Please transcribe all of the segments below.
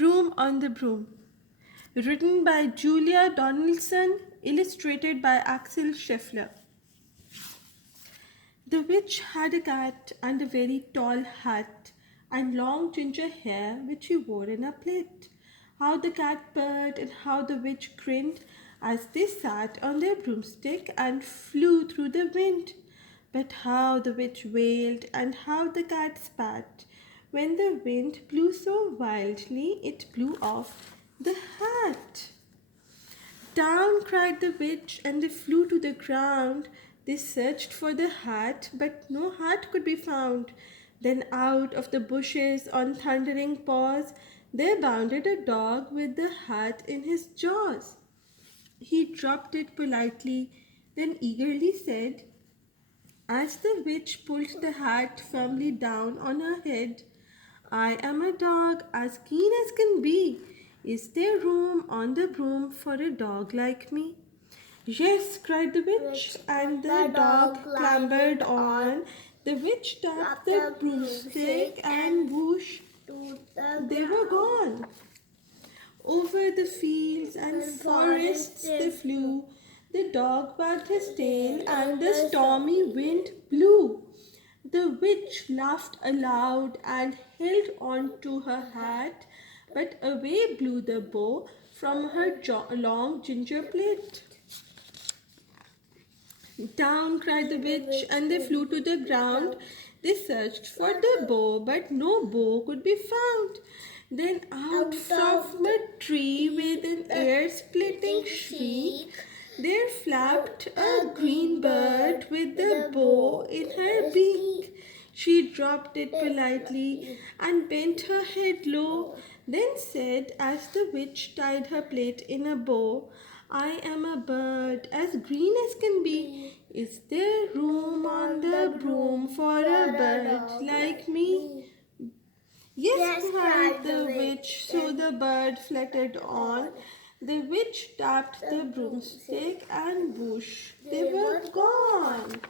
Room on the Broom. Written by Julia Donaldson, illustrated by Axel Scheffler. The witch had a cat and a very tall hat and long ginger hair which she wore in a plait. How the cat purred and how the witch grinned as they sat on their broomstick and flew through the wind. But how the witch wailed and how the cat spat when the wind blew so wildly it blew off the hat. Down cried the witch, and they flew to the ground. They searched for the hat, but no hat could be found. Then out of the bushes on thundering paws, there bounded a dog with the hat in his jaws. He dropped it politely, then eagerly said, as the witch pulled the hat firmly down on her head, I am a dog as keen as can be. Is there room on the broom for a dog like me? Yes, cried the witch, and the dog clambered on. The witch tapped the broomstick, and whoosh, they were gone. Over the fields and forests they flew. The dog wagged his tail, and the stormy wind blew. The witch laughed aloud and held on to her hat, but away blew the bow from her long ginger plait. Down cried the witch, and they flew to the ground. They searched for the bow, but no bow could be found. Then out from a tree with an ear-splitting shriek, there flapped a green bird with the bow in her beak. She dropped it politely and bent her head low, then said, as the witch tied her plait in a bow, I am a bird as green as can be. Is there room on the broom for a bird like me? Yes, cried the witch, so the bird fluttered on. The witch tapped the broomstick and whoosh, they were gone.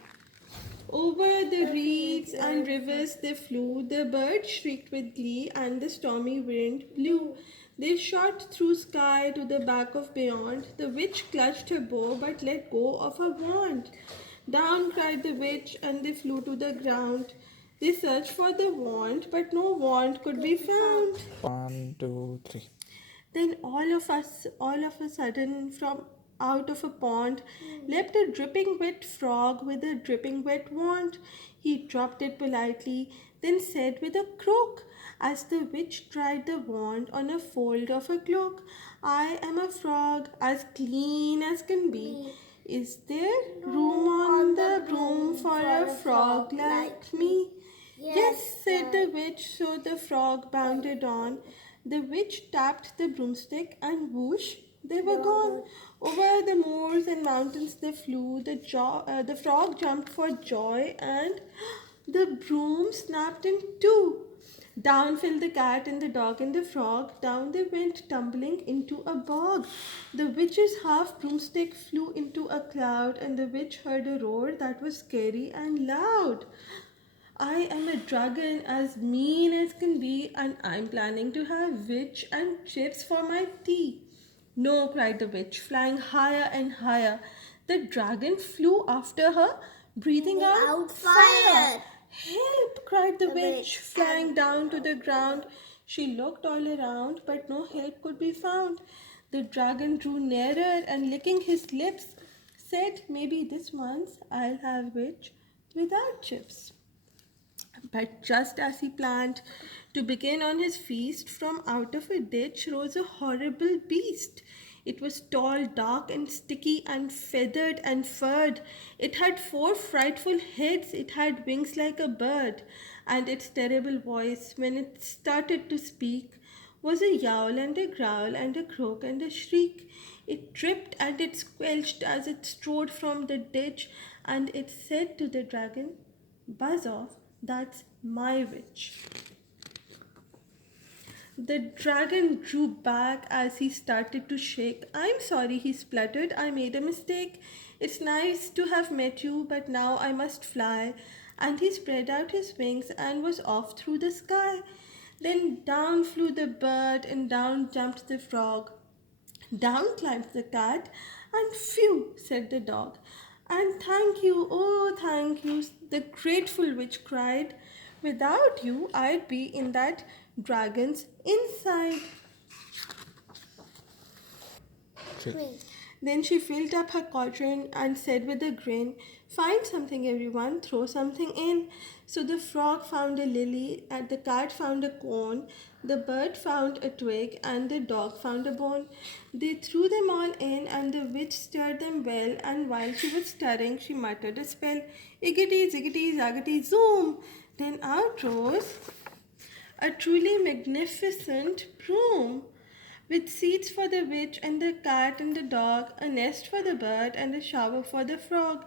Over the reeds and rivers they flew, the bird shrieked with glee, and the stormy wind blew. They shot through sky to the back of beyond. The witch clutched her bow but let go of her wand. Down cried the witch, and they flew to the ground. They searched for the wand, but no wand could be found. One, two, three. Then all of a sudden, from out of a pond, leapt a dripping wet frog with a dripping wet wand. He dropped it politely, then said with a croak, as the witch tried the wand on a fold of her cloak, I am a frog as clean as can be. Is there room on the broom for a frog like me? Yes, said the witch, so the frog bounded on. The witch tapped the broomstick, and whoosh, they were gone. Over the moors and mountains they flew. The frog jumped for joy, and the broom snapped in two. Down fell the cat and the dog and the frog. Down they went tumbling into a bog. The witch's half broomstick flew into a cloud, and the witch heard a roar that was scary and loud. I am a dragon as mean as can be, and I'm planning to have witch and chips for my tea. No, cried the witch, flying higher and higher. The dragon flew after her, breathing out fire. Help! Cried the witch, flying down to the ground. She looked all around, but no help could be found. The dragon drew nearer and, licking his lips, said, maybe this once I'll have witch without chips. But just as he planned to begin on his feast, from out of a ditch rose a horrible beast. It was tall, dark, and sticky, and feathered and furred. It had four frightful heads, it had wings like a bird, and its terrible voice, when it started to speak, was a yowl and a growl and a croak and a shriek. It dripped and it squelched as it strode from the ditch, and it said to the dragon, Buzz off, that's my witch. The dragon drew back as he started to shake. I'm sorry, he spluttered. I made a mistake. It's nice to have met you, but now I must fly. And he spread out his wings and was off through the sky. Then down flew the bird and down jumped the frog. Down climbed the cat, and phew, said the dog. And thank you, oh, thank you, the grateful witch cried. Without you, I'd be in that dragon's inside. 3. Then she filled up her cauldron and said with a grin, find something, everyone, throw something in. So the frog found a lily, and the cat found a cone, the bird found a twig, and the dog found a bone. They threw them all in, and the witch stirred them well, and while she was stirring, she muttered a spell, iggity, ziggity, zaggity, zoom. Then out rose a truly magnificent broom with seats for the witch and the cat and the dog, a nest for the bird, and a shower for the frog.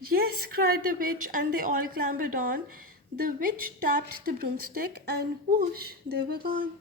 Yes, cried the witch, and they all clambered on. The witch tapped the broomstick, and whoosh, they were gone.